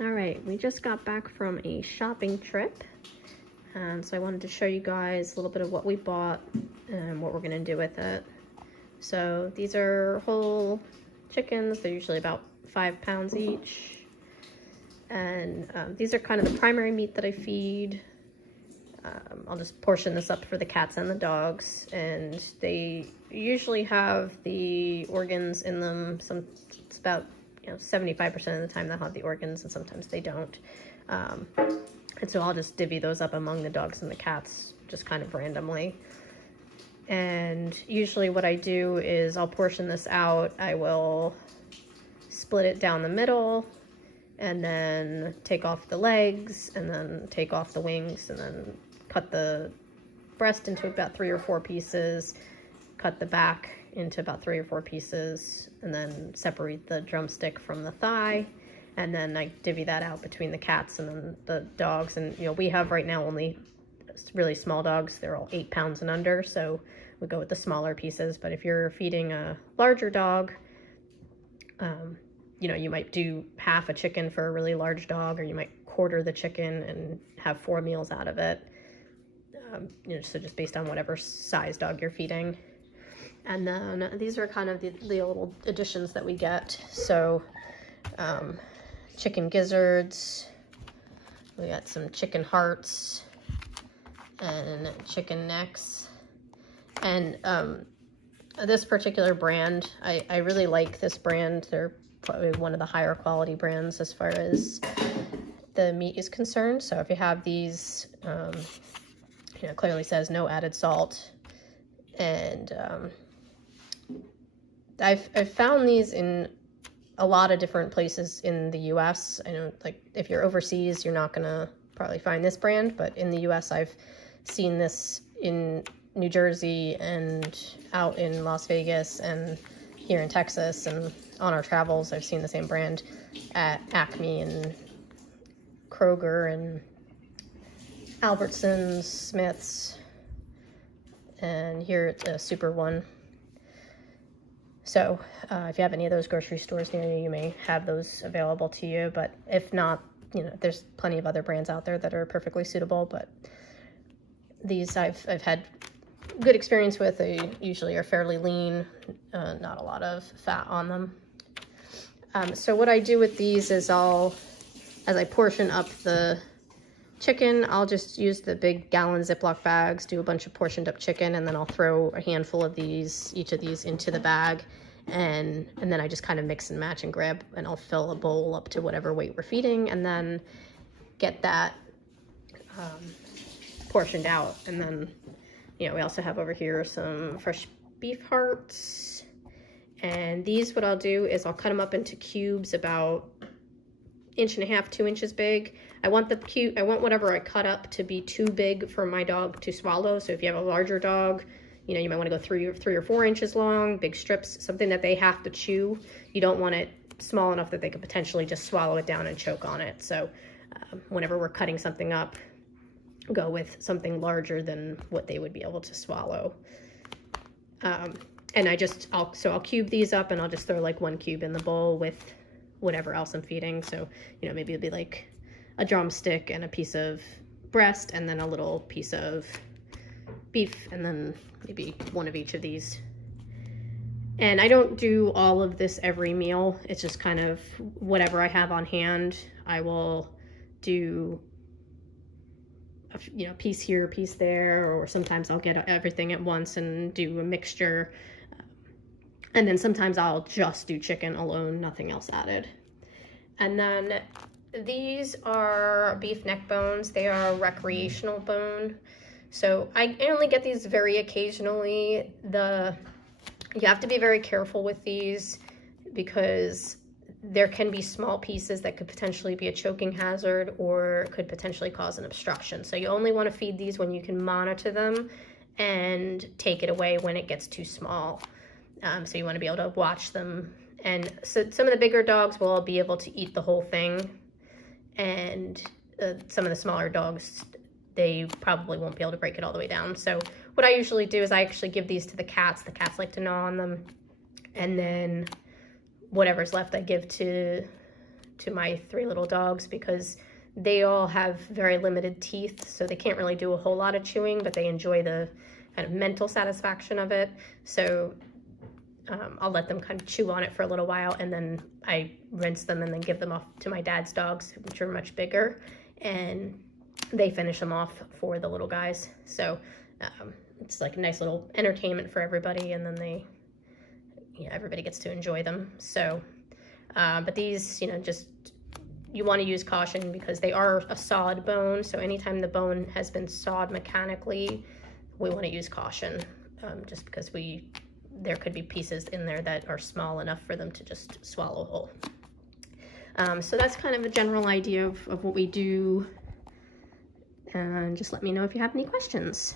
All right, we just got back from a shopping trip, and so I wanted to show you guys a little bit of what we bought and what we're gonna do with it. So these are whole chickens. They're usually about 5 pounds each, and these are kind of the primary meat that I feed. I'll just portion this up for the cats and the dogs, and they usually have the organs in them. It's about 75% of the time they'll have the organs, and sometimes they don't. And so I'll just divvy those up among the dogs and the cats just kind of randomly. And usually what I do is I'll portion this out. I will split it down the middle and then take off the legs and then take off the wings and then cut the breast into about 3 or 4 pieces, cut the back into about 3 or 4 pieces, and then separate the drumstick from the thigh. And then I divvy that out between the cats and then the dogs. And we have right now only really small dogs. They're all 8 pounds and under, so we go with the smaller pieces. But if you're feeding a larger dog, you might do half a chicken for a really large dog, or you might quarter the chicken and have 4 meals out of it. So just based on whatever size dog you're feeding. And then these are kind of the little additions that we get. So chicken gizzards, we got some chicken hearts and chicken necks. And this particular brand, I really like this brand. They're probably one of the higher quality brands as far as the meat is concerned. So if you have these, it clearly says no added salt. And I've found these in a lot of different places in the US. I know, like, if you're overseas, you're not gonna probably find this brand, but in the US, I've seen this in New Jersey and out in Las Vegas and here in Texas, and on our travels, I've seen the same brand at Acme and Kroger and Albertsons, Smith's, and here at the Super One. So if you have any of those grocery stores near you, you may have those available to you. But if not, there's plenty of other brands out there that are perfectly suitable. But these I've had good experience with. They usually are fairly lean, not a lot of fat on them. So what I do with these is as I portion up the chicken, I'll just use the big gallon Ziploc bags, do a bunch of portioned up chicken, and then I'll throw a handful of each of these into the bag, and then I just kind of mix and match and grab, and I'll fill a bowl up to whatever weight we're feeding, and then get that portioned out. And then, we also have over here some fresh beef hearts, and these, what I'll do is I'll cut them up into cubes about 1.5 to 2 inches big. I want whatever I cut up to be too big for my dog to swallow. So if you have a larger dog, you might want to go 3 or 4 inches long, big strips, something that they have to chew. You don't want it small enough that they could potentially just swallow it down and choke on it. So whenever we're cutting something up, go with something larger than what they would be able to swallow. And I'll cube these up, and I'll just throw like 1 cube in the bowl with whatever else I'm feeding. So, maybe it'll be like a drumstick and a piece of breast, and then a little piece of beef, and then maybe one of each of these. And I don't do all of this every meal. It's just kind of whatever I have on hand. I will do a piece here, a piece there, or sometimes I'll get everything at once and do a mixture. And then sometimes I'll just do chicken alone, nothing else added. And then these are beef neck bones. They are recreational bone. So I only get these very occasionally. You have to be very careful with these because there can be small pieces that could potentially be a choking hazard or could potentially cause an obstruction. So you only want to feed these when you can monitor them and take it away when it gets too small. So you want to be able to watch them. And so some of the bigger dogs will be able to eat the whole thing. And some of the smaller dogs, they probably won't be able to break it all the way down. So what I usually do is I actually give these to the cats. The cats like to gnaw on them. And then whatever's left I give to to my 3 little dogs because they all have very limited teeth, so they can't really do a whole lot of chewing, but they enjoy the kind of mental satisfaction of it. So I'll let them kind of chew on it for a little while, and then I rinse them and then give them off to my dad's dogs, which are much bigger, and they finish them off for the little guys. So it's like a nice little entertainment for everybody, and then everybody gets to enjoy them. So, but these, just, you want to use caution because they are a sawed bone. So anytime the bone has been sawed mechanically, we want to use caution, just because there could be pieces in there that are small enough for them to just swallow whole. So that's kind of a general idea of what we do. And just let me know if you have any questions.